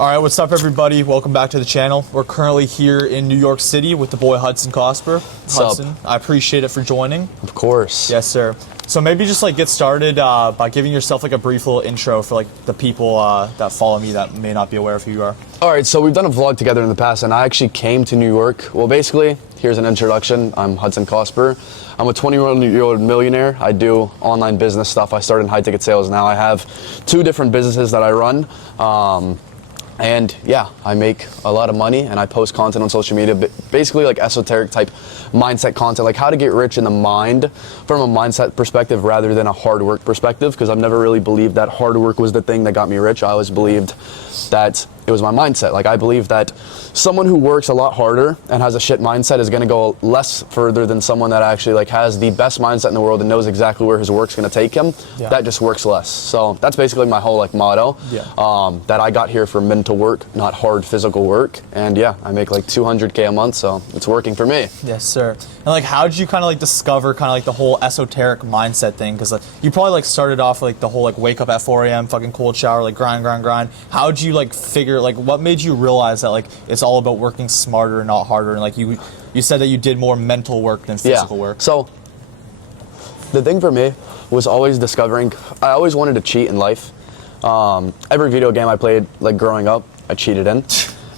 All right, what's up, everybody? Welcome back to the channel. We're currently here in New York City with the boy Hudson Cosper. Hudson, I appreciate it for joining. Of course. Yes, sir. So maybe just like get started by giving yourself like a brief little intro for like the people that follow me that may not be aware of who you are. All right, so we've done a vlog together in the past, and I actually came to New York. Well, basically, here's an introduction. I'm Hudson Cosper. I'm a 21-year-old millionaire. I do online business stuff. I started in high ticket sales. Now I have 2 different businesses that I run. And yeah, I make a lot of money and I post content on social media, basically like esoteric type mindset content, like how to get rich in the mind from a mindset perspective rather than a hard work perspective, because I've never really believed that hard work was the thing that got me rich. I always believed that it was my mindset. Like I believe that someone who works a lot harder and has a shit mindset is going to go less further than someone that actually like has the best mindset in the world and knows exactly where his work's going to take him. Yeah. That just works less. So that's basically my whole like motto. Yeah. That I got here for mental work, not hard physical work. And yeah, I make like 200K a month, so it's working for me. Yes, sir. And like, how did you kind of like discover kind of like the whole esoteric mindset thing? Because like, you probably like started off like the whole like wake up at 4 a.m., fucking cold shower, like grind. How did you like figure, like what made you realize that like it's all about working smarter and not harder? And like you said that you did more mental work than physical work. So the thing for me was always discovering, I always wanted to cheat in life. Every video game I played like growing up, I cheated in.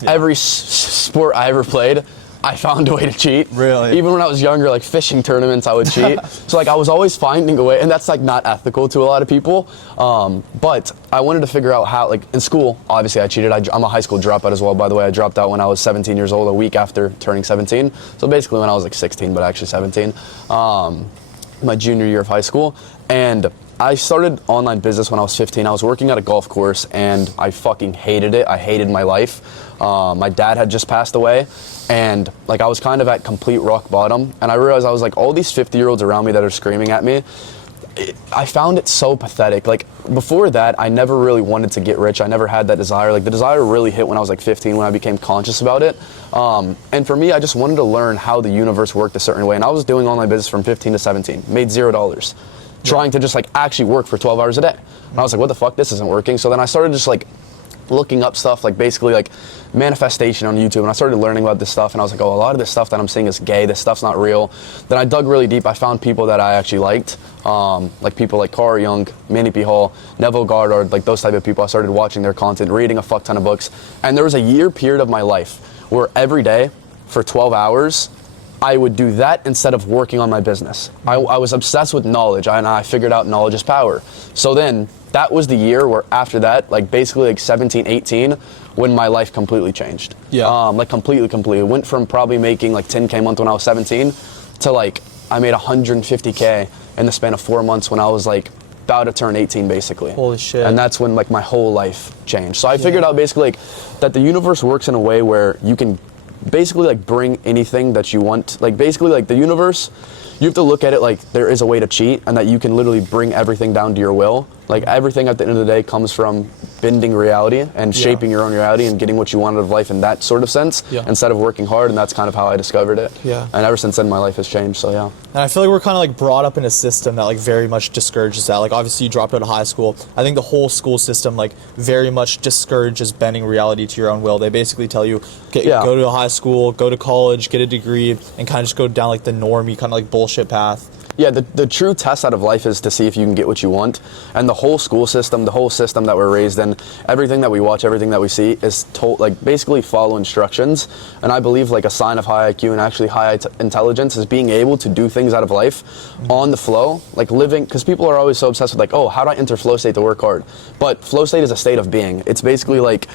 Yeah. Every sport I ever played, I found a way to cheat. Really? Even when I was younger, like fishing tournaments, I would cheat. So like I was always finding a way, and that's like not ethical to a lot of people. But I wanted to figure out how, like in school, obviously I cheated. I'm a high school dropout as well, by the way. I dropped out when I was 17 years old, a week after turning 17. So basically when I was like 16, but actually 17. My junior year of high school. And I started online business when I was 15. I was working at a golf course and I fucking hated it. I hated my life. My dad had just passed away and like I was kind of at complete rock bottom, and I realized I was like, all these 50-year-olds around me that are screaming at me, I found it so pathetic. Like before that, I never really wanted to get rich. I never had that desire. Like the desire really hit when I was like 15, when I became conscious about it. And for me, I just wanted to learn how the universe worked a certain way. And I was doing online business from 15 to 17, made $0. Trying to just like actually work for 12 hours a day. And I was like, what the fuck, this isn't working. So then I started just like looking up stuff, like basically like manifestation on YouTube, and I started learning about this stuff, and I was like, oh, a lot of this stuff that I'm seeing is gay, this stuff's not real. Then I dug really deep. I found people that I actually liked, like people like Cara Young, Manny P. Hall, Neville Goddard, like those type of people. I started watching their content, reading a fuck ton of books, and there was a year period of my life where every day for 12 hours I would do that instead of working on my business. I was obsessed with knowledge, and I figured out knowledge is power. So then that was the year where after that, like basically like 17, 18, when my life completely changed. Yeah. Like completely. Went from probably making like 10K a month when I was 17 to like I made 150K in the span of 4 months when I was like about to turn 18 basically. Holy shit. And that's when like my whole life changed. So I figured out basically like that the universe works in a way where you can basically like bring anything that you want. Like basically like the universe, you have to look at it like there is a way to cheat, and that you can literally bring everything down to your will. Like everything at the end of the day comes from bending reality and shaping your own reality and getting what you want out of life in that sort of sense, instead of working hard. And that's kind of how I discovered it. Yeah. And ever since then my life has changed, so yeah. And I feel like we're kind of like brought up in a system that like very much discourages that. Like obviously you dropped out of high school. I think the whole school system like very much discourages bending reality to your own will. They basically tell you, go to high school, go to college, get a degree, and kind of just go down like the normie kind of like bullshit path. Yeah, the true test out of life is to see if you can get what you want. And the whole school system, the whole system that we're raised in, everything that we watch, everything that we see is told, like basically follow instructions. And I believe like a sign of high IQ and actually high intelligence is being able to do things out of life on the flow, like living, because people are always so obsessed with like, oh, how do I enter flow state to work hard? But flow state is a state of being. It's basically like,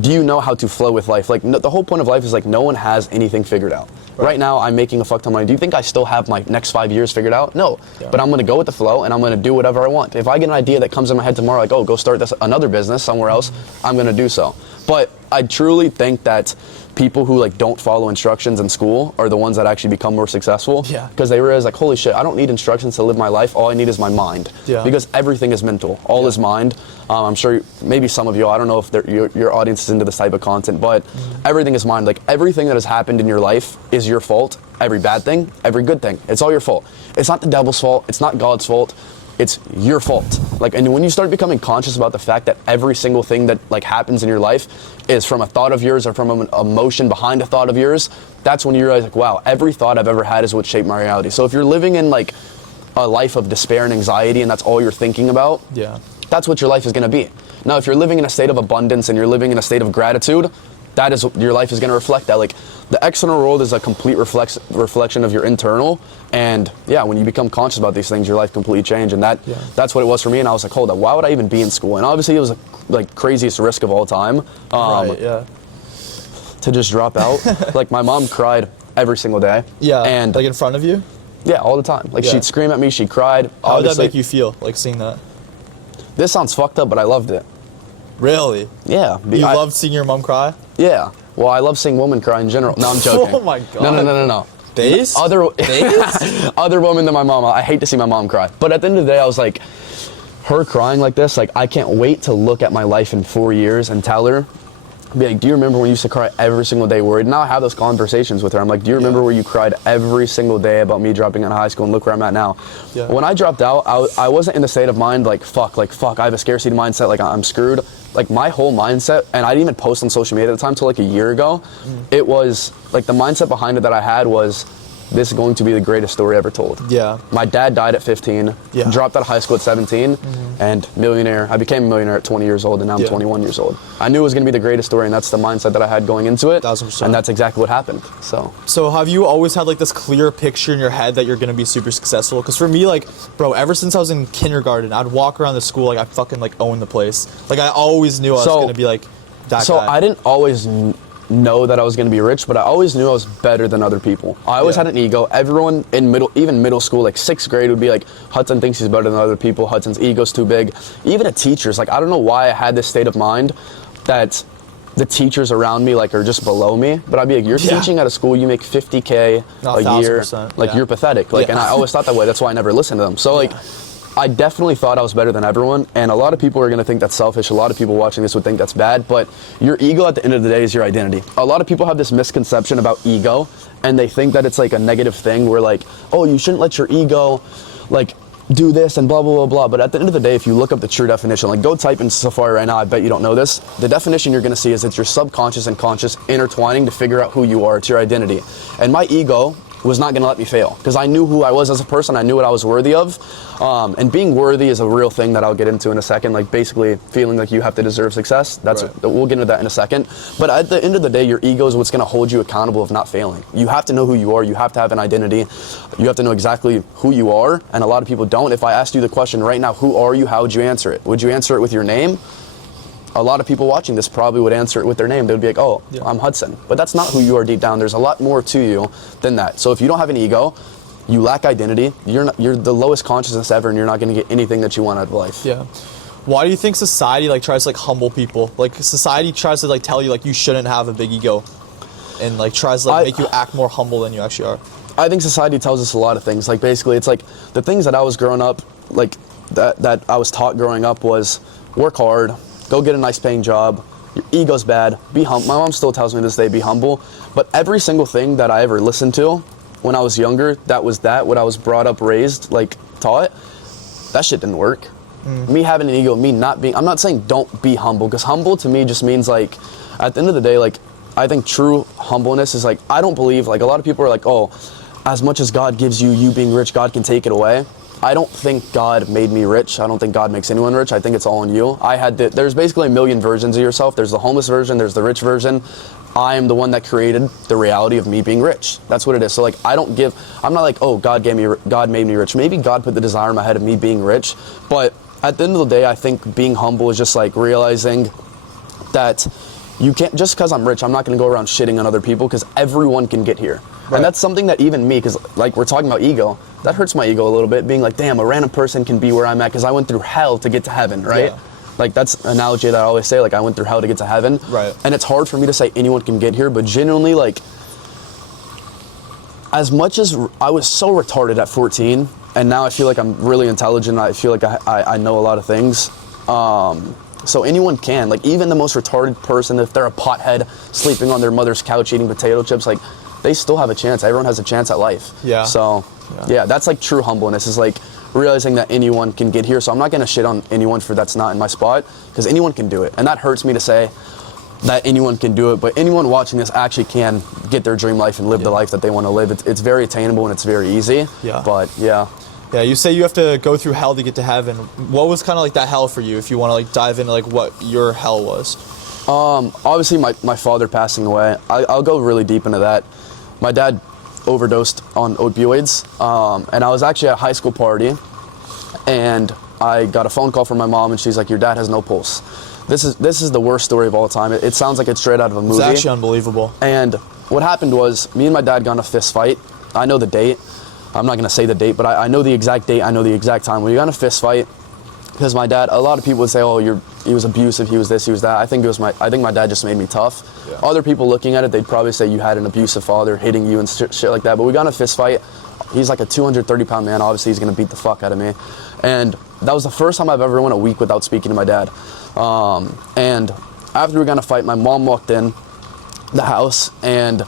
do you know how to flow with life? Like the whole point of life is like no one has anything figured out. Right now, I'm making a fuck ton of money. Do you think I still have my next 5 years figured out? No. Yeah. But I'm going to go with the flow, and I'm going to do whatever I want. If I get an idea that comes in my head tomorrow, like, oh, go start another business somewhere else, I'm going to do so. But I truly think that people who like don't follow instructions in school are the ones that actually become more successful. Yeah. Because they realize like, holy shit, I don't need instructions to live my life. All I need is my mind. Yeah. Because everything is mental. All is mind. I'm sure maybe some of you, I don't know if your audience is into this type of content, but everything is mind. Like everything that has happened in your life is your fault. Every bad thing, every good thing. It's all your fault. It's not the devil's fault. It's not God's fault. it's your fault. Like, and when you start becoming conscious about the fact that every single thing that like happens in your life is from a thought of yours or from an emotion behind a thought of yours, that's when you realize like, wow, every thought I've ever had is what shaped my reality. So if you're living in like a life of despair and anxiety and that's all you're thinking about, that's what your life is going to be. Now, if you're living in a state of abundance and you're living in a state of gratitude, that is, your life is going to reflect that. Like, the external world is a complete reflection of your internal, and yeah, when you become conscious about these things, your life completely changes, and that's what it was for me. And I was like, hold up, why would I even be in school? And obviously it was like craziest risk of all time, to just drop out. Like, my mom cried every single day. And like in front of you? Yeah, all the time. Like, she'd scream at me, she cried. How did that make you feel, like seeing that? This sounds fucked up, but I loved it. Really? Yeah. You loved seeing your mom cry? Yeah. Well, I love seeing women cry in general. No, I'm joking. Oh my God. No. Base? Other women than my mom. I hate to see my mom cry. But at the end of the day, I was like, her crying like this, like, I can't wait to look at my life in 4 years and tell her, be like, do you remember when you used to cry every single day worried? Now I have those conversations with her. I'm like, do you remember where you cried every single day about me dropping out of high school, and look where I'm at now? When I dropped out, I wasn't in the state of mind like, fuck, I have a scarcity mindset, like I'm screwed. Like, my whole mindset, and I didn't even post on social media at the time till like a year ago, it was like, the mindset behind it that I had was, this is going to be the greatest story ever told. My dad died at 15, dropped out of high school at 17, and millionaire. I became a millionaire at 20 years old, and now I'm 21 years old. I knew it was going to be the greatest story, and that's the mindset that I had going into it. 1000%. And that's exactly what happened. So have you always had like this clear picture in your head that you're going to be super successful? Because for me, like, bro, ever since I was in kindergarten, I'd walk around the school like I fucking like own the place. Like, I always knew I was going to be like that guy. So I didn't always know that I was going to be rich, but I always knew I was better than other people. I always had an ego. Everyone in even middle school, like 6th grade, would be like, Hudson thinks he's better than other people. Hudson's ego's too big. Even at teachers, like, I don't know why I had this state of mind that the teachers around me like are just below me, but I'd be like, you're teaching at a school, you make $50K a year, like, you're pathetic. Like, and I always thought that way. That's why I never listened to them. So like, I definitely thought I was better than everyone, and a lot of people are going to think that's selfish. A lot of people watching this would think that's bad, but your ego at the end of the day is your identity. A lot of people have this misconception about ego, and they think that it's like a negative thing where like, oh, you shouldn't let your ego like do this and blah, blah, blah, blah. But at the end of the day, if you look up the true definition, like, go type in Safari right now, I bet you don't know this. The definition you're going to see is it's your subconscious and conscious intertwining to figure out who you are. It's your identity. And my ego was not going to let me fail, because I knew who I was as a person. I knew what I was worthy of, and being worthy is a real thing that I'll get into in a second, like basically feeling like you have to deserve success. We'll get into that in a second. But at the end of the day, your ego is what's going to hold you accountable of not failing. You have to know who you are. You have to have an identity. You have to know exactly who you are, and a lot of people don't. If I asked you the question right now, who are you, how would you answer it? Would you answer it with your name? A lot of people watching this probably would answer it with their name. They would be like, oh, I'm Hudson. But that's not who you are deep down. There's a lot more to you than that. So if you don't have an ego, you lack identity, you're the lowest consciousness ever, and you're not going to get anything that you want out of life. Why do you think society like tries to like humble people? Like, society tries to like tell you like you shouldn't have a big ego, and like tries to like make you act more humble than you actually are. I think society tells us a lot of things. Like, basically, it's like the things that I was growing up, like that I was taught growing up was work hard, go get a nice paying job, your ego's bad, be humble. My mom still tells me to this day, be humble. But every single thing that I ever listened to when I was younger, what I was brought up, raised, like, taught, that shit didn't work. Me having an ego, me not being, I'm not saying don't be humble, because humble to me just means like, at the end of the day, like, I think true humbleness is like, I don't believe, like, a lot of people are like, oh, as much as God gives you, you being rich, God can take it away. I don't think God made me rich. I don't think God makes anyone rich. I think it's all on you. There's basically a million versions of yourself. There's the homeless version, there's the rich version. I am the one that created the reality of me being rich. That's what it is. So like, I'm not like, oh, God made me rich. Maybe God put the desire in my head of me being rich. But at the end of the day, I think being humble is just like realizing that you can't, just because I'm rich, I'm not going to go around shitting on other people, because everyone can get here. And that's something that even me, because like we're talking about ego, that hurts my ego a little bit, being like, damn, a random person can be where I'm at because I went through hell to get to heaven, right? Like, that's an analogy that I always say, like, I went through hell to get to heaven. And it's hard for me to say anyone can get here, but genuinely, like, as much as I was so retarded at 14, and now I feel like I'm really intelligent, I feel like I know a lot of things. So anyone can, like, even the most retarded person, if they're a pothead sleeping on their mother's couch eating potato chips, like, they still have a chance. Everyone has a chance at life. So, yeah, that's like true humbleness, is like realizing that anyone can get here. So I'm not gonna shit on anyone for that's not in my spot, because anyone can do it. And that hurts me to say that anyone can do it, but anyone watching this actually can get their dream life and live the life that they want to live. It's very attainable and it's very easy. Yeah. But yeah. Yeah, you say you have to go through hell to get to heaven. What was kind of like that hell for you, if you want to like dive into like what your hell was? Obviously my father passing away. I'll go really deep into that. My dad overdosed on opioids, and I was actually at a high school party, and I got a phone call from my mom, and she's like, your dad has no pulse. This is the worst story of all time. It sounds like it's straight out of a movie. It's actually unbelievable. And what happened was, me and my dad got in a fist fight. I know the date. I'm not gonna say the date, but I know the exact date. I know the exact time. We got in a fist fight because my dad. A lot of people would say, "Oh, he was abusive. He was this. He was that." I think my dad just made me tough. Yeah. Other people looking at it, they'd probably say you had an abusive father hitting you and shit like that. But we got in a fist fight. He's like a 230-pound man. Obviously, he's gonna beat the fuck out of me. And that was the first time I've ever went a week without speaking to my dad. And after we got in a fight, my mom walked in the house, and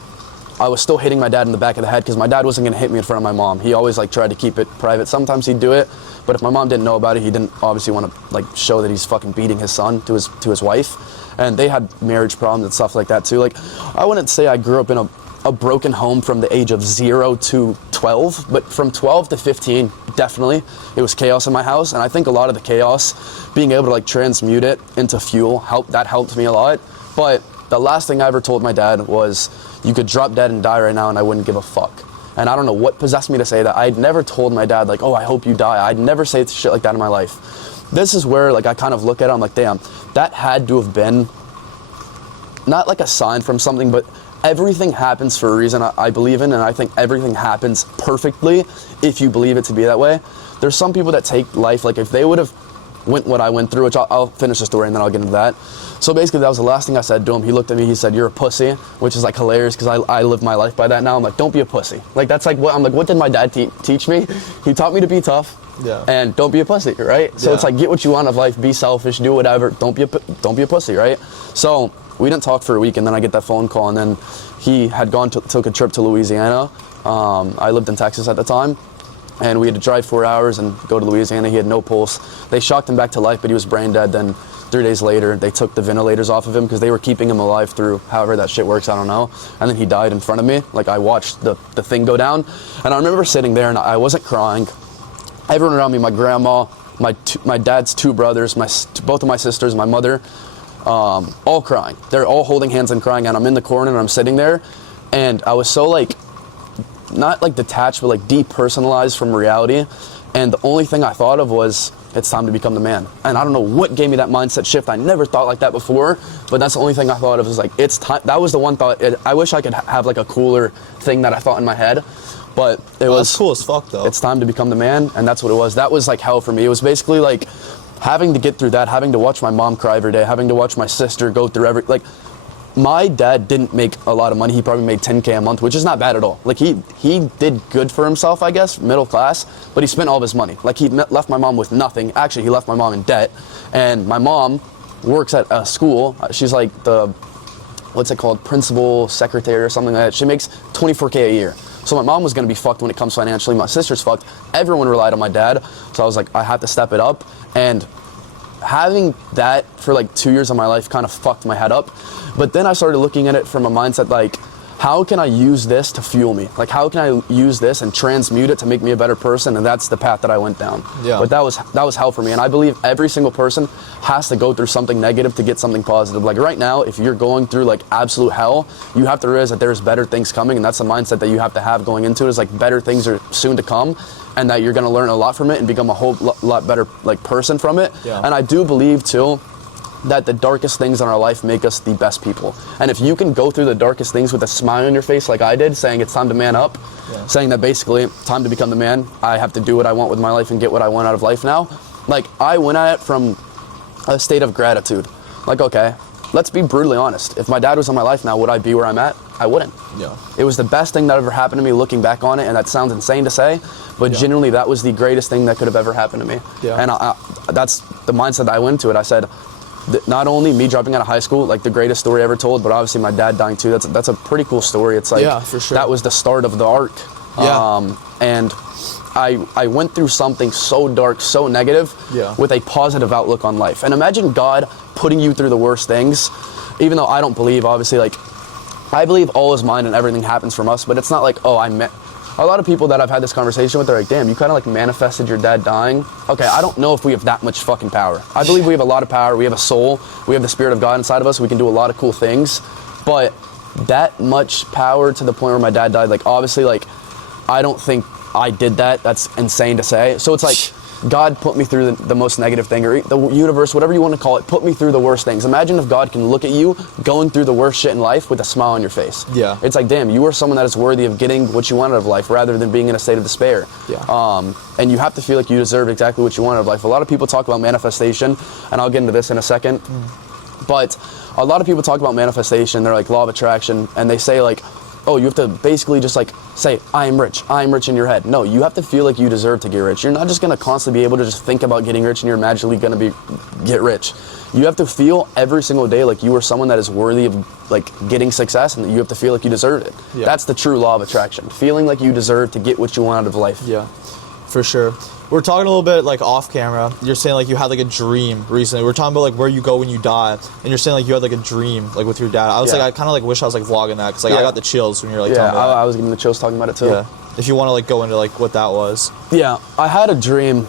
I was still hitting my dad in the back of the head because my dad wasn't gonna hit me in front of my mom. He always like tried to keep it private. Sometimes he'd do it, but if my mom didn't know about it, he didn't obviously want to like show that he's fucking beating his son to his wife. And they had marriage problems and stuff like that too. Like, I wouldn't say I grew up in a broken home from the age of 0 to 12, but from 12 to 15, definitely, it was chaos in my house. And I think a lot of the chaos, being able to like transmute it into fuel, helped me a lot. But the last thing I ever told my dad was, you could drop dead and die right now and I wouldn't give a fuck. And I don't know what possessed me to say that. I'd never told my dad like, oh, I hope you die. I'd never say shit like that in my life. This is where like I kind of look at it, I'm like, damn, that had to have been not like a sign from something, but everything happens for a reason, I believe in, and I think everything happens perfectly if you believe it to be that way. There's some people that take life, like if they would have went what I went through, which I'll finish the story and then I'll get into that. So basically that was the last thing I said to him. He looked at me, he said, you're a pussy, which is like hilarious because I live my life by that now. I'm like, don't be a pussy. Like that's like what, I'm like, what did my dad teach me? He taught me to be tough. Yeah. And don't be a pussy, right? So it's like, get what you want of life, be selfish, do whatever, don't be a pussy, right? So we didn't talk for a week, and then I get that phone call, and then he had took a trip to Louisiana. I lived in Texas at the time, and we had to drive 4 hours and go to Louisiana. He had no pulse. They shocked him back to life, but he was brain dead. Then 3 days later, they took the ventilators off of him because they were keeping him alive through however that shit works, I don't know. And then he died in front of me. Like, I watched the thing go down, and I remember sitting there, and I wasn't crying. Everyone around me, my grandma, my dad's two brothers, both of my sisters, my mother, all crying. They're all holding hands and crying, and I'm in the corner and I'm sitting there, and I was so like, not like detached, but like depersonalized from reality. And the only thing I thought of was, it's time to become the man. And I don't know what gave me that mindset shift. I never thought like that before, but that's the only thing I thought of, was like, it's time. That was the one thought. I wish I could have like a cooler thing that I thought in my head, but it was that's cool as fuck though. It's time to become the man, and that's what it was. That was like hell for me. It was basically like having to get through that, having to watch my mom cry every day, having to watch my sister go through like, my dad didn't make a lot of money. He probably made $10K a month, which is not bad at all. Like he did good for himself, I guess, middle class, but he spent all of his money. Like he left my mom with nothing. Actually, he left my mom in debt, and my mom works at a school. She's like the, what's it called, principal secretary or something like that. She makes $24K a year. So my mom was gonna be fucked when it comes financially. My sister's fucked. Everyone relied on my dad. So I was like, I have to step it up. And having that for like 2 years of my life kind of fucked my head up. But then I started looking at it from a mindset like, how can I use this to fuel me? Like, how can I use this and transmute it to make me a better person? And that's the path that I went down. Yeah. But that was hell for me. And I believe every single person has to go through something negative to get something positive. Like right now, if you're going through like absolute hell, you have to realize that there's better things coming. And that's the mindset that you have to have going into it, is like better things are soon to come, and that you're going to learn a lot from it and become a whole lot better like person from it. Yeah. And I do believe too, that the darkest things in our life make us the best people. And if you can go through the darkest things with a smile on your face like I did, saying it's time to man up, saying that basically, time to become the man, I have to do what I want with my life and get what I want out of life now. Like, I went at it from a state of gratitude. Like, okay, let's be brutally honest. If my dad was in my life now, would I be where I'm at? I wouldn't. Yeah. It was the best thing that ever happened to me looking back on it, and that sounds insane to say, but genuinely that was the greatest thing that could have ever happened to me. Yeah. And that's the mindset that I went to it. I said, not only me dropping out of high school, like the greatest story ever told, but obviously my dad dying too. That's a pretty cool story. It's like, yeah, for sure. That was the start of the arc. And I went through something so dark, so negative, with a positive outlook on life. And imagine God putting you through the worst things, even though I don't believe, obviously, like, I believe all is mine and everything happens from us, but it's not like, oh, a lot of people that I've had this conversation with, they're like, damn, you kind of like manifested your dad dying. Okay, I don't know if we have that much fucking power. I believe we have a lot of power. We have a soul. We have the Spirit of God inside of us. We can do a lot of cool things. But that much power to the point where my dad died, like, obviously, like, I don't think I did that. That's insane to say. So it's like, God put me through the most negative thing, or the universe, whatever you want to call it, put me through the worst things. Imagine if God can look at you going through the worst shit in life with a smile on your face. Yeah. It's like, damn, you are someone that is worthy of getting what you want out of life rather than being in a state of despair. Yeah. And you have to feel like you deserve exactly what you want out of life. A lot of people talk about manifestation, and I'll get into this in a second. But a lot of people talk about manifestation, they're like law of attraction, and they say like, oh, you have to basically just like say, I am rich in your head. No, you have to feel like you deserve to get rich. You're not just gonna constantly be able to just think about getting rich and you're magically gonna get rich. You have to feel every single day like you are someone that is worthy of like getting success, and that you have to feel like you deserve it. Yeah. That's the true law of attraction. Feeling like you deserve to get what you want out of life. Yeah, for sure. We're talking a little bit like off camera. You're saying like you had like a dream recently. We're talking about like where you go when you die, and you're saying like you had like a dream like with your dad. I was like, I kind of like wish I was like vlogging that, because like I got the chills when you're like talking about I was getting the chills talking about it too. Yeah. If you want to like go into like what that was. Yeah, I had a dream.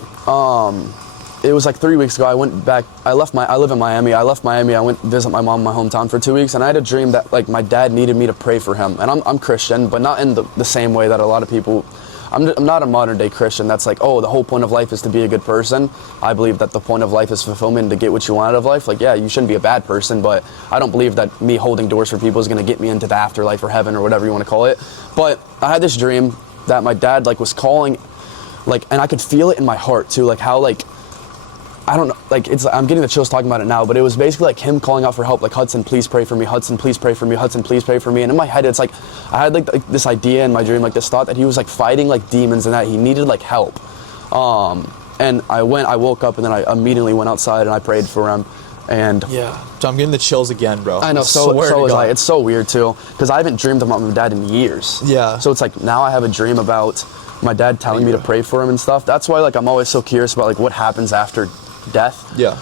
It was like 3 weeks ago. I went back. I live in Miami. I left Miami. I went visit my mom in my hometown for 2 weeks, and I had a dream that like my dad needed me to pray for him. And I'm Christian, but not in the same way that a lot of people. I'm not a modern day Christian that's like, oh, the whole point of life is to be a good person. I believe that the point of life is fulfillment, to get what you want out of life. Like, yeah, you shouldn't be a bad person, but I don't believe that me holding doors for people is going to get me into the afterlife or heaven or whatever you want to call it. But I had this dream that my dad like was calling, like, and I could feel it in my heart too, like how like, I don't know, like I'm getting the chills talking about it now, but it was basically like him calling out for help, like, Hudson, please pray for me, Hudson, please pray for me, Hudson, please pray for me. And in my head, it's like, I had like this idea in my dream, like this thought that he was like fighting like demons and that he needed like help. And I woke up, and then I immediately went outside and I prayed for him. And yeah, so I'm getting the chills again, bro. I know, so was I. It's so weird too, because I haven't dreamed about my dad in years. Yeah. So it's like now I have a dream about my dad telling me to pray for him and stuff. That's why like I'm always so curious about like what happens after death. Yeah.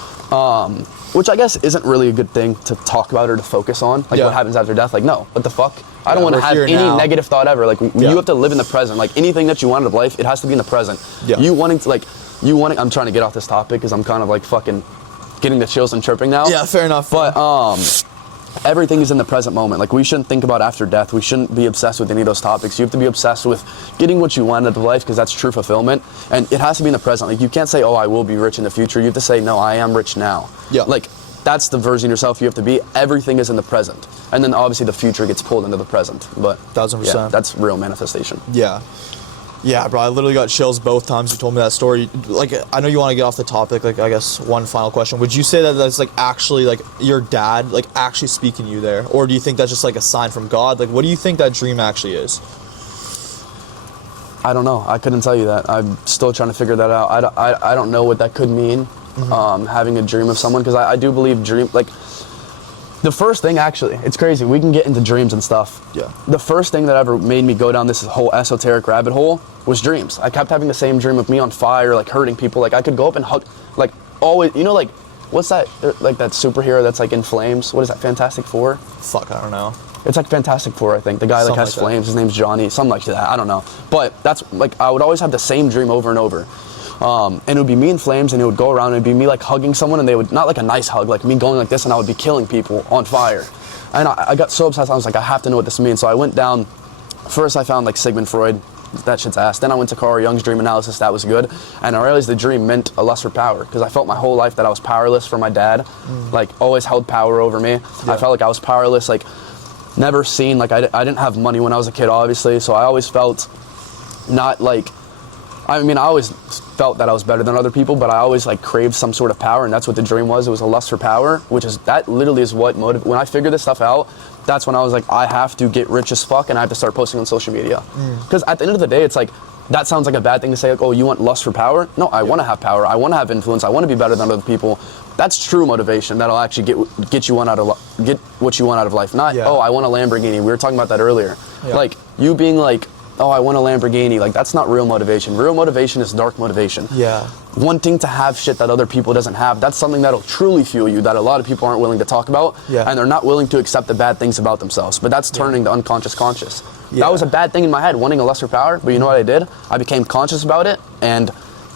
Which I guess isn't really a good thing to talk about or to focus on. Like what happens after death. Like, no, what the fuck? I don't want to have any negative thought ever. Like you have to live in the present. Like anything that you want out of life, it has to be in the present. Yeah. I'm trying to get off this topic because I'm kind of like fucking getting the chills and chirping now. Yeah, fair enough. But everything is in the present moment. Like we shouldn't think about after death. We shouldn't be obsessed with any of those topics. You have to be obsessed with getting what you want out of life, because that's true fulfillment. And it has to be in the present. Like you can't say, oh, I will be rich in the future. You have to say, no, I am rich now. Yeah. Like that's the version of yourself you have to be. Everything is in the present. And then obviously the future gets pulled into the present. But 1000%. Yeah, that's real manifestation. Yeah. Yeah, bro, I literally got chills both times you told me that story. Like, I know you want to get off the topic, like, I guess one final question. Would you say that that's, like, actually, like, your dad, like, actually speaking to you there? Or do you think that's just, like, a sign from God? Like, what do you think that dream actually is? I don't know. I couldn't tell you that. I'm still trying to figure that out. I don't know what that could mean, having a dream of someone, because I do believe like, the first thing, actually, it's crazy. We can get into dreams and stuff. Yeah. The first thing that ever made me go down this whole esoteric rabbit hole was dreams. I kept having the same dream of me on fire, like hurting people. Like I could go up and hug, like always, you know, like what's that, like that superhero that's like in flames? What is that, Fantastic Four? Fuck, I don't know. It's like Fantastic Four, I think. The guy like has flames, his name's Johnny, something like that, I don't know. But that's like, I would always have the same dream over and over. And it would be me in flames, and it would go around, and it'd be me like hugging someone, and they would, not like a nice hug, like me going like this, and I would be killing people on fire. And I got so obsessed, I was like, I have to know what this means. So I went down, first I found like Sigmund Freud, that shit's ass. Then I went to Carl Jung's dream analysis, that was good. And I realized the dream meant a lust for power, because I felt my whole life that I was powerless for my dad, like always held power over me. I felt like I was powerless, like never seen, like I didn't have money when I was a kid, obviously, so I always felt not like, I mean, I always felt that I was better than other people, but I always like craved some sort of power, and that's what the dream was. It was a lust for power, that literally is what when I figured this stuff out, that's when I was like, I have to get rich as fuck, and I have to start posting on social media. Because at the end of the day, it's like, that sounds like a bad thing to say, like, oh, you want lust for power? No, I want to have power. I want to have influence. I want to be better than other people. That's true motivation. That'll actually get what you want out of life. Not, oh, I want a Lamborghini. We were talking about that earlier. Like, you being like, oh, I want a Lamborghini. Like, that's not real motivation. Real motivation is dark motivation. Yeah. Wanting to have shit that other people doesn't have, that's something that'll truly fuel you, that a lot of people aren't willing to talk about. Yeah. And they're not willing to accept the bad things about themselves. But that's turning the unconscious conscious. Yeah. That was a bad thing in my head, wanting a lesser power. But you know what I did? I became conscious about it, and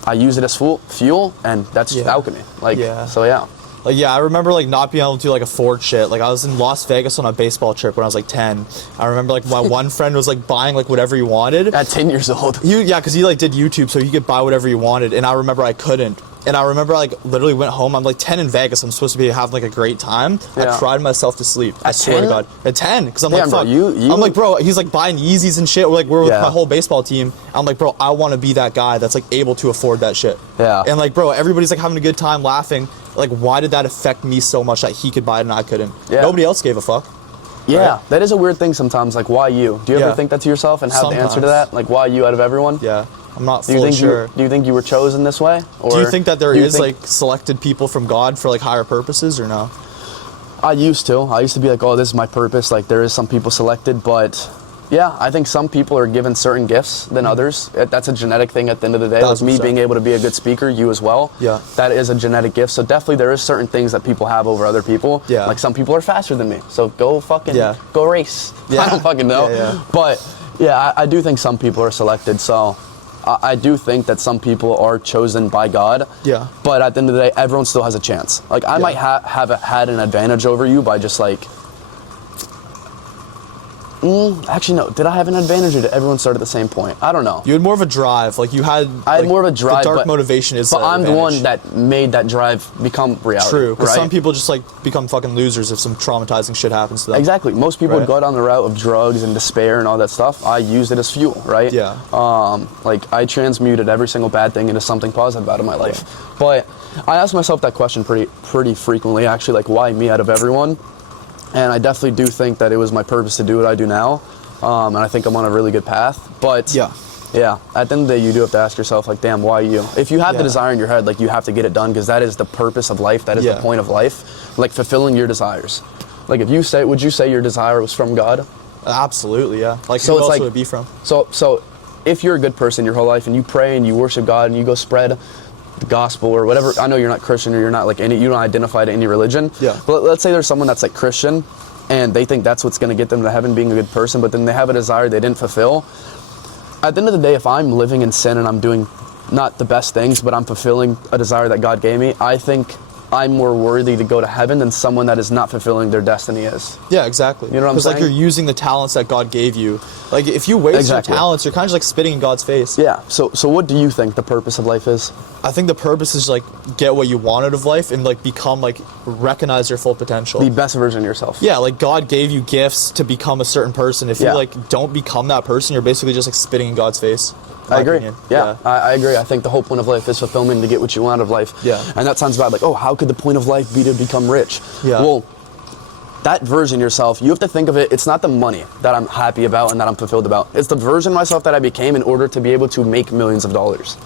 I use it as fuel, and that's alchemy. Like, so yeah. Like, yeah, I remember, like, not being able to, like, afford shit. Like, I was in Las Vegas on a baseball trip when I was, like, 10. I remember, like, my one friend was, like, buying, like, whatever he wanted. At 10 years old. Yeah, because he, like, did YouTube, so he could buy whatever he wanted. And I remember I couldn't. And I remember I, like, literally went home. I'm, like, 10 in Vegas. I'm supposed to be having, like, a great time. Yeah. I cried myself to sleep. I swear to God. At 10. Because I'm Damn, like, fuck. bro, I'm like, bro, he's, like, buying Yeezys and shit. We're with my whole baseball team. I'm like, bro, I want to be that guy that's, like, able to afford that shit. Yeah. And, like, bro, everybody's, like, having a good time laughing. Like, why did that affect me so much that he could buy it and I couldn't? Yeah. Nobody else gave a fuck. Yeah, right? That is a weird thing sometimes. Like, why you? Do you ever think that to yourself and have the answer to that? Like, why you out of everyone? Yeah, I'm not fully sure. Do you think you were chosen this way? Or do you think that there is like selected people from God for like higher purposes or no? I used to be like, oh, this is my purpose. Like, there is some people selected, but yeah, I think some people are given certain gifts than others. That's a genetic thing at the end of the day. Like me being able to be a good speaker, you as well. Yeah. That is a genetic gift. So definitely there is certain things that people have over other people. Yeah. Like some people are faster than me. So go fucking, go race. Yeah. I don't fucking know. Yeah. But yeah, I do think some people are selected. So I do think that some people are chosen by God. Yeah. But at the end of the day, everyone still has a chance. Like I might have had an advantage over you by just like, actually, no. Did I have an advantage or did everyone start at the same point? I don't know. You had more of a drive. Like you had. I had more of a drive. The dark motivation is. But I'm the one that made that drive become reality. True. Because right? some people just like become fucking losers if some traumatizing shit happens to them. Exactly. Most people would go down the route of drugs and despair and all that stuff. I used it as fuel, right? Yeah. Like I transmuted every single bad thing into something positive out of my life. But I ask myself that question pretty frequently, actually, like why me out of everyone? And I definitely do think that it was my purpose to do what I do now. And I think I'm on a really good path. But yeah, at the end of the day, you do have to ask yourself, like, damn, why you? If you have the desire in your head, like, you have to get it done because that is the purpose of life. That is the point of life. Like, fulfilling your desires. Like, if you say, would you say your desire was from God? Absolutely, yeah. Like, so who else like, would it be from? So if you're a good person your whole life and you pray and you worship God and you go spread the gospel or whatever, I know you're not Christian or you're not like you don't identify to any religion. Yeah. But let's say there's someone that's like Christian and they think that's what's going to get them to heaven, being a good person, but then they have a desire they didn't fulfill. At the end of the day, if I'm living in sin and I'm doing not the best things, but I'm fulfilling a desire that God gave me, I think I'm more worthy to go to heaven than someone that is not fulfilling their destiny is. Yeah, exactly. You know what I'm saying? Because like you're using the talents that God gave you. Like if you waste your talents, you're kind of just like spitting in God's face. Yeah. So what do you think the purpose of life is? I think the purpose is like get what you want out of life and like become like recognize your full potential. The best version of yourself. Yeah, like God gave you gifts to become a certain person. If you like don't become that person, you're basically just like spitting in God's face. I agree. I agree. I think the whole point of life is fulfillment, to get what you want out of life. Yeah. And that sounds bad. Like, oh, how could the point of life be to become rich? Yeah. Well, that version of yourself, you have to think of it, it's not the money that I'm happy about and that I'm fulfilled about. It's the version of myself that I became in order to be able to make millions of dollars,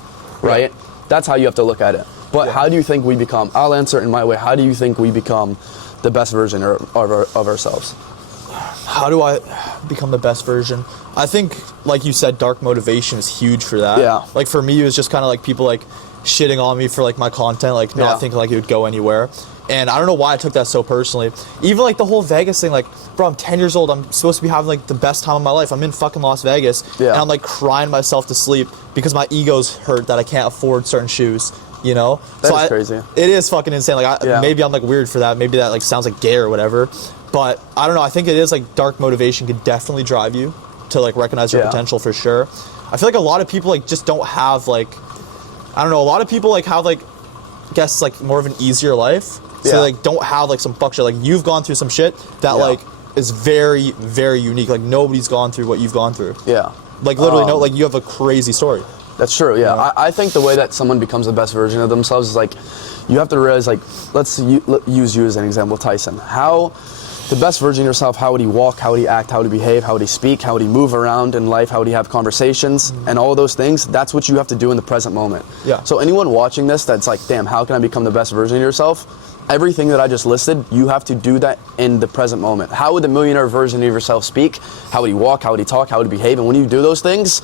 right? That's how you have to look at it. But how do you think we become, I'll answer it in my way, how do you think we become the best version of ourselves? How do I become the best version? I think, like you said, dark motivation is huge for that. Yeah. Like for me, it was just kind of like people like shitting on me for like my content, like not thinking like it would go anywhere. And I don't know why I took that so personally. Even like the whole Vegas thing, like, bro, I'm 10 years old. I'm supposed to be having like the best time of my life. I'm in fucking Las Vegas. Yeah. And I'm like crying myself to sleep because my ego's hurt that I can't afford certain shoes. You know? That's crazy. It is fucking insane. Like, maybe I'm like weird for that. Maybe that like sounds like gay or whatever. But I don't know. I think it is like dark motivation could definitely drive you to like recognize your potential for sure. I feel like a lot of people like just don't have like, I don't know. A lot of people like have like, I guess like more of an easier life. So they like don't have like some fuck shit. Like you've gone through some shit that like is very, very unique. Like nobody's gone through what you've gone through. Yeah. Like literally no, like you have a crazy story. That's true, yeah. I think the way that someone becomes the best version of themselves is like, you have to realize, like, let's use you as an example, Tyson. How, the best version of yourself, how would he walk, how would he act, how would he behave, how would he speak, how would he move around in life, how would he have conversations, and all those things, that's what you have to do in the present moment. Yeah. So anyone watching this that's like, damn, how can I become the best version of yourself? everything that I just listed, you have to do that in the present moment. How would the millionaire version of yourself speak? How would he walk? How would he talk? How would he behave? And when you do those things,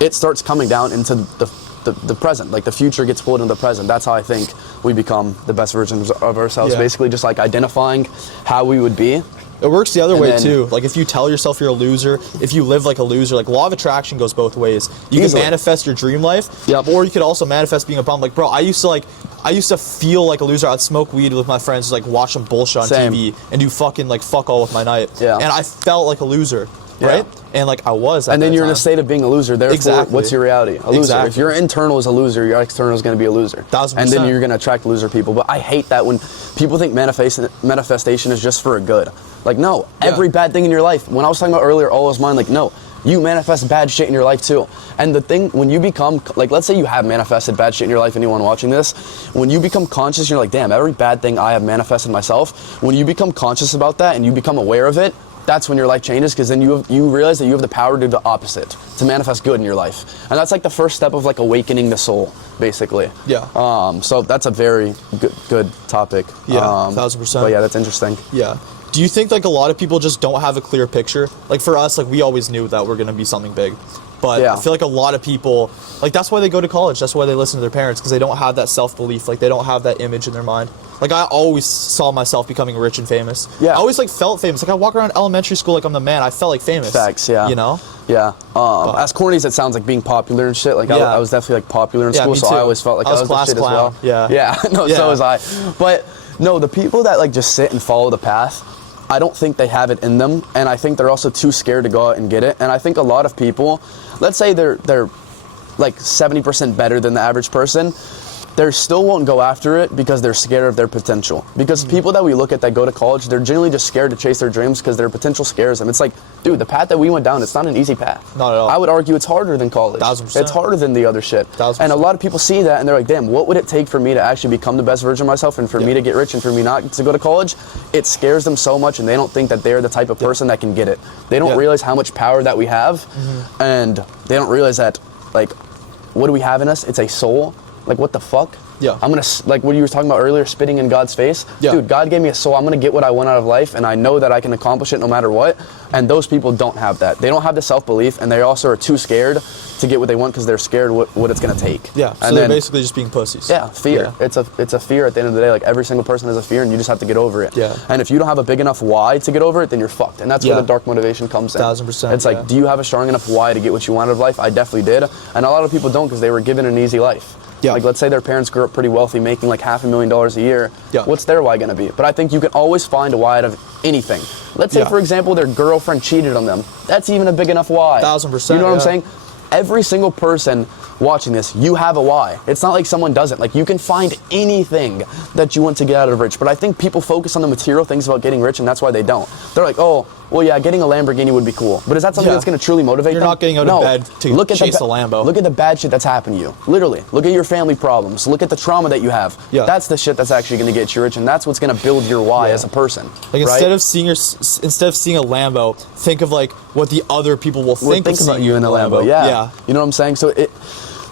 it starts coming down into the present. Like the future gets pulled into the present. That's how I think we become the best versions of ourselves. Basically just like identifying how we would be. It works the other way too. Like if you tell yourself you're a loser, if you live like a loser, like law of attraction goes both ways. You can manifest your dream life, or you could also manifest being a bum. Like bro, I used to feel like a loser. I'd smoke weed with my friends, like watch some bullshit on TV and do fucking like fuck all with my night. And I felt like a loser. Right? And like I was at And then that you're time. in a state of being a loser. Therefore, what's your reality? A loser. If your internal is a loser, your external is going to be a loser. 1000%. And then you're going to attract loser people. But I hate that when people think manifestation is just for a good. Like, no, every bad thing in your life. When I was talking about earlier, all is mine, like, no, you manifest bad shit in your life too. And the thing, when you become, like, let's say you have manifested bad shit in your life, anyone watching this, when you become conscious, you're like, damn, every bad thing I have manifested myself. When you become conscious about that and you become aware of it, that's when your life changes, because then you realize that you have the power to do the opposite, to manifest good in your life. And that's like the first step of like awakening the soul, basically. So that's a very good topic. 1000%. But yeah, that's interesting. Do you think like a lot of people just don't have a clear picture? Like for us, like we always knew that we're gonna be something big. But I feel like a lot of people, like that's why they go to college. That's why they listen to their parents, because they don't have that self-belief. Like they don't have that image in their mind. Like I always saw myself becoming rich and famous. I always like felt famous. Like I walk around elementary school like I'm the man. I felt like famous. Facts, You know? As corny as it sounds, like being popular and shit, like I was definitely like popular in school, so I always felt like I was class the shit clown. as well. So was I. But no, the people that like just sit and follow the path, I don't think they have it in them, and I think they're also too scared to go out and get it. And I think a lot of people, let's say they're like 70% better than the average person, they still won't go after it because they're scared of their potential. Because people that we look at that go to college, they're generally just scared to chase their dreams because their potential scares them. It's like, dude, the path that we went down, it's not an easy path. Not at all. I would argue it's harder than college. 1000%. It's harder than the other shit. 1000%. And a lot of people see that and they're like, damn, what would it take for me to actually become the best version of myself and for me to get rich and for me not to go to college? It scares them so much, and they don't think that they're the type of person that can get it. They don't realize how much power that we have, and they don't realize that, like, what do we have in us? It's a soul. Like, what the fuck? I'm gonna, like what you were talking about earlier, spitting in God's face. Dude, God gave me a soul. I'm gonna get what I want out of life, and I know that I can accomplish it no matter what. And those people don't have that. They don't have the self-belief, and they also are too scared to get what they want because they're scared what it's gonna take. So and they're basically just being pussies. Fear. It's a fear at the end of the day. Like every single person has a fear, and you just have to get over it. And if you don't have a big enough why to get over it, then you're fucked. And that's where the dark motivation comes in. 1000%. It's like, do you have a strong enough why to get what you want out of life? I definitely did. And a lot of people don't because they were given an easy life. Like let's say their parents grew up pretty wealthy, making like $500,000 a year. What's their why gonna be? But I think you can always find a why out of anything. Let's say, for example, their girlfriend cheated on them. That's even a big enough why. 1000%. You know what I'm saying? Every single person watching this, you have a why. It's not like someone doesn't. Like you can find anything that you want to get out of rich. But I think people focus on the material things about getting rich, and that's why they don't. They're like, oh, well, yeah, getting a Lamborghini would be cool. But is that something that's going to truly motivate them? You're not getting out of bed to chase a Lambo. Look at the bad shit that's happened to you. Literally. Look at your family problems. Look at the trauma that you have. That's the shit that's actually going to get you rich, and that's what's going to build your why as a person. Like instead of seeing a Lambo, think of like what the other people will think about you in the Lambo. You know what I'm saying? So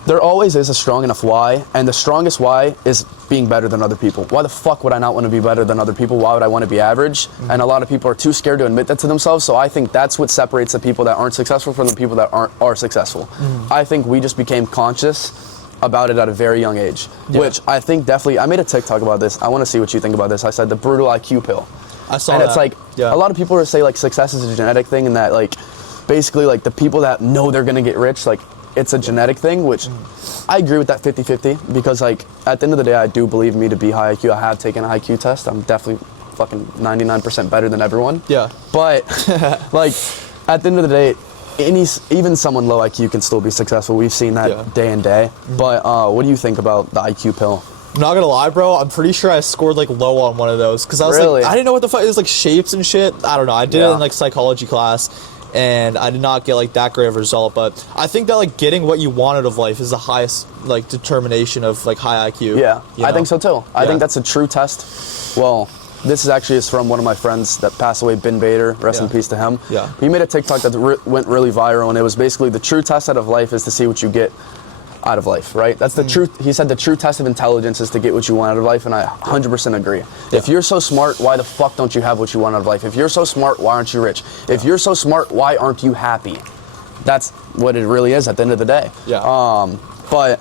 there always is a strong enough why, and the strongest why is being better than other people. Why the fuck would I not want to be better than other people? Why would I want to be average? And a lot of people are too scared to admit that to themselves, so I think that's what separates the people that aren't successful from the people that are successful. I think we just became conscious about it at a very young age, which I think definitely, I made a TikTok about this. I want to see what you think about this. I said the brutal IQ pill. I saw and that. It's like, a lot of people are say like success is a genetic thing, and that like, basically like the people that know they're gonna get rich, like it's a genetic thing, which I agree with that 50-50, because like at the end of the day, I do believe me to be high IQ. I have taken a IQ test. I'm definitely fucking 99% better than everyone. But like at the end of the day, even someone low IQ can still be successful. We've seen that day and day. But what do you think about the IQ pill? I'm not gonna lie, bro. I'm pretty sure I scored like low on one of those because I was like, I didn't know what the fuck it was, like shapes and shit. I don't know. I did it in like psychology class, and I did not get like that great of a result. But I think that like getting what you want out of life is the highest like determination of like high IQ. I think so too. I think that's a true test. Well, this is from one of my friends that passed away, Ben Bader. Rest in peace to him. He made a TikTok that went really viral, and it was basically the true test out of life is to see what you get out of life, right? That's the truth. He said the true test of intelligence is to get what you want out of life, and I 100% agree. Yeah. If you're so smart, why the fuck don't you have what you want out of life? If you're so smart, why aren't you rich? If you're so smart, why aren't you happy? That's what it really is at the end of the day. Yeah. But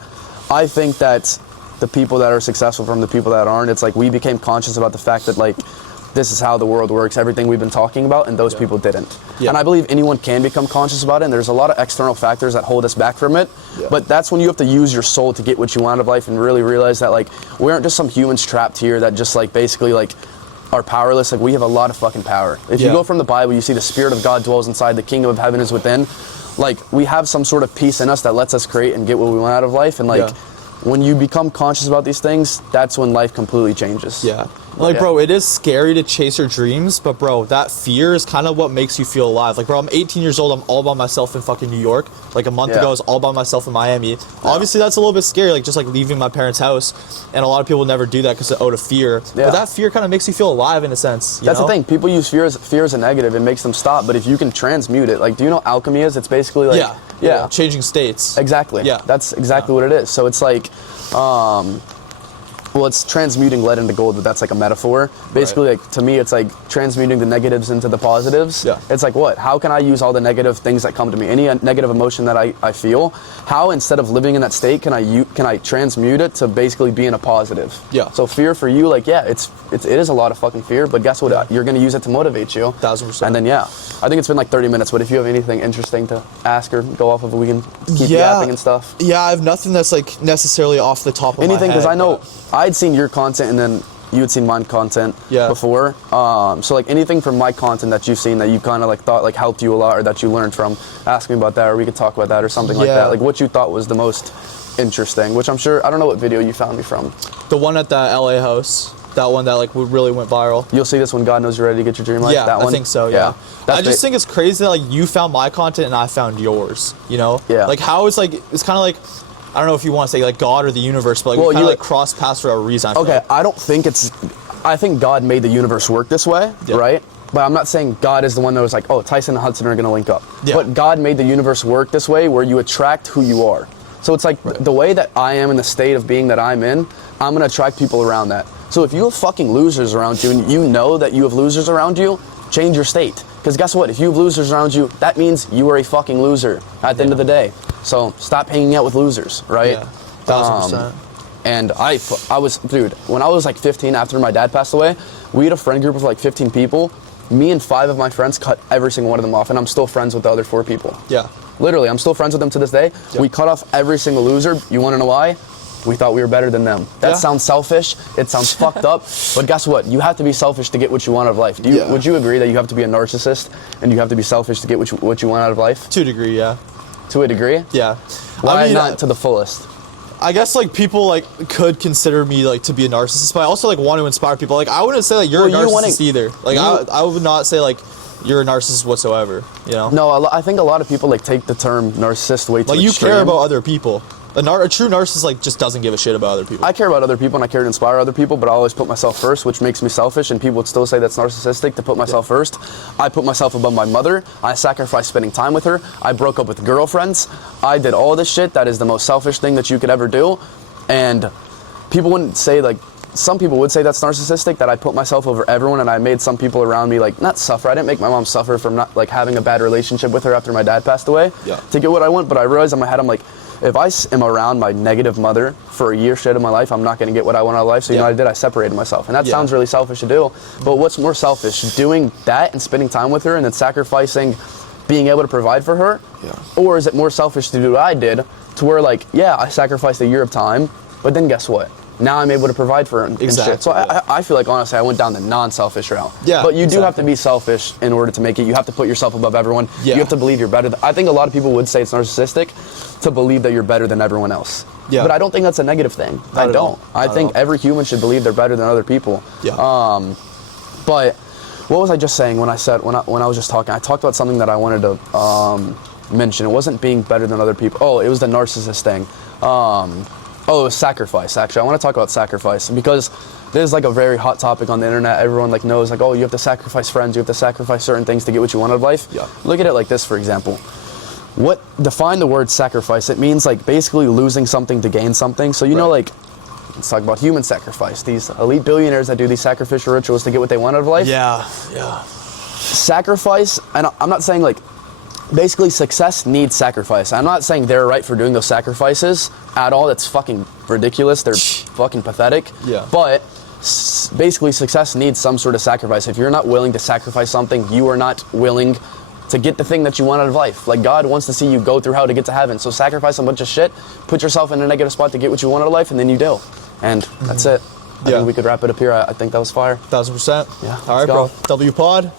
I think that the people that are successful from the people that aren't, it's like we became conscious about the fact that like this is how the world works, everything we've been talking about, and those people didn't. Yeah. And I believe anyone can become conscious about it, and there's a lot of external factors that hold us back from it. Yeah. But that's when you have to use your soul to get what you want out of life and really realize that like we aren't just some humans trapped here that just like basically like are powerless. Like we have a lot of fucking power. If you go from the Bible, you see the Spirit of God dwells inside, the kingdom of heaven is within. Like we have some sort of peace in us that lets us create and get what we want out of life. And like when you become conscious about these things, that's when life completely changes. Yeah. Like, bro, it is scary to chase your dreams, but bro, that fear is kind of what makes you feel alive. Like, bro, I'm 18 years old, I'm all by myself in fucking New York. Like a month ago, I was all by myself in Miami. Obviously, that's a little bit scary, like just like leaving my parents' house. And a lot of people never do that because they're out of fear. But that fear kind of makes you feel alive in a sense. That's the thing. People use fear as a negative. It makes them stop. But if you can transmute it, like, do you know what alchemy is? It's basically like, changing states. Exactly. Yeah. That's exactly what it is. So it's like, well, it's transmuting lead into gold, but that's like a metaphor. Basically, like to me, it's like transmuting the negatives into the positives. Yeah. It's like what? How can I use all the negative things that come to me? Any negative emotion that I feel, how instead of living in that state can I transmute it to basically being a positive? Yeah. So fear for you, like it is a lot of fucking fear, but guess what? You're gonna use it to motivate you. 1000%. And then I think it's been like 30 minutes. But if you have anything interesting to ask or go off of, we can keep yapping and stuff. Yeah, I have nothing that's like necessarily off the top of my head. Anything, because I know I'd seen your content and then you had seen my content before. So like anything from my content that you've seen that you kind of like thought like helped you a lot or that you learned from, ask me about that, or we could talk about that or something like that. Like what you thought was the most interesting, which I'm sure, I don't know what video you found me from. The one at the LA house. That one that like really went viral. You'll see this when God knows you're ready to get your dream life. Yeah, that one? I think so. Yeah. I just think it's crazy that like you found my content and I found yours. You know? Yeah. Like how it's kind of like, I don't know if you want to say like God or the universe, but like we kind of like cross paths for a reason. I think God made the universe work this way, right? But I'm not saying God is the one that was like, oh, Tyson and Hudson are going to link up. Yeah. But God made the universe work this way where you attract who you are. So it's like the way that I am in the state of being that I'm in, I'm going to attract people around that. So if you have fucking losers around you and you know that you have losers around you, change your state. Because guess what? If you have losers around you, that means you are a fucking loser at the end of the day. So stop hanging out with losers, right? Yeah, 1000%. And I was, dude, when I was like 15 after my dad passed away, we had a friend group of like 15 people. Me and 5 of my friends cut every single one of them off, and I'm still friends with the other 4 people. Yeah. Literally, I'm still friends with them to this day. Yeah. We cut off every single loser. You want to know why? We thought we were better than them. That sounds selfish. It sounds fucked up. But guess what? You have to be selfish to get what you want out of life. Would you agree that you have to be a narcissist and you have to be selfish to get what you want out of life? To a degree, yeah. To a degree? Yeah. Why not to the fullest? I guess like people like could consider me like to be a narcissist, but I also like want to inspire people. Like I wouldn't say like you're a narcissist either. Like I would not say like you're a narcissist whatsoever. You know? No, I think a lot of people like take the term narcissist way too like you extreme. care about other people. A true narcissist like just doesn't give a shit about other people. I care about other people and I care to inspire other people, but I always put myself first, which makes me selfish, and people would still say that's narcissistic to put myself first. I put myself above my mother. I sacrificed spending time with her. I broke up with girlfriends. I did all this shit. That is the most selfish thing that you could ever do. And people wouldn't say like, some people would say that's narcissistic, that I put myself over everyone and I made some people around me like not suffer. I didn't make my mom suffer from not like having a bad relationship with her after my dad passed away to get what I want. But I realized in my head, I'm like, if I am around my negative mother for a year straight of my life, I'm not going to get what I want out of life. So you know what I did? I separated myself. And that sounds really selfish to do. But what's more selfish? Doing that and spending time with her and then sacrificing being able to provide for her? Or is it more selfish to do what I did to where like, I sacrificed a year of time, but then guess what? Now I'm able to provide for her and shit. So I feel like, honestly, I went down the non-selfish route. Yeah, but you do have to be selfish in order to make it. You have to put yourself above everyone. You have to believe you're better. I think a lot of people would say it's narcissistic to believe that you're better than everyone else. Yeah. But I don't think that's a negative thing. I don't. I think every human should believe they're better than other people. Yeah. But what was I just saying when I was just talking? I talked about something that I wanted to mention. It wasn't being better than other people. Oh, it was the narcissist thing. Oh, it was sacrifice, actually. I want to talk about sacrifice because this is like a very hot topic on the internet. Everyone like knows like, oh, you have to sacrifice friends, you have to sacrifice certain things to get what you want out of life. Yeah. Look at it like this, for example. what define the word sacrifice? It means like basically losing something to gain something. So you know, like, let's talk about human sacrifice. These elite billionaires that do these sacrificial rituals to get what they want out of life. Yeah. Sacrifice, and I'm not saying like, basically success needs sacrifice. I'm not saying they're right for doing those sacrifices at all. That's fucking ridiculous. They're fucking pathetic. Yeah. But basically success needs some sort of sacrifice. If you're not willing to sacrifice something, you are not willing to get the thing that you want out of life. Like, God wants to see you go through hell to get to heaven. So sacrifice a bunch of shit, put yourself in a negative spot to get what you want out of life, and then you do. And that's it. I think we could wrap it up here. I think that was fire. 1000%. Yeah, All right, let's go. bro. W pod.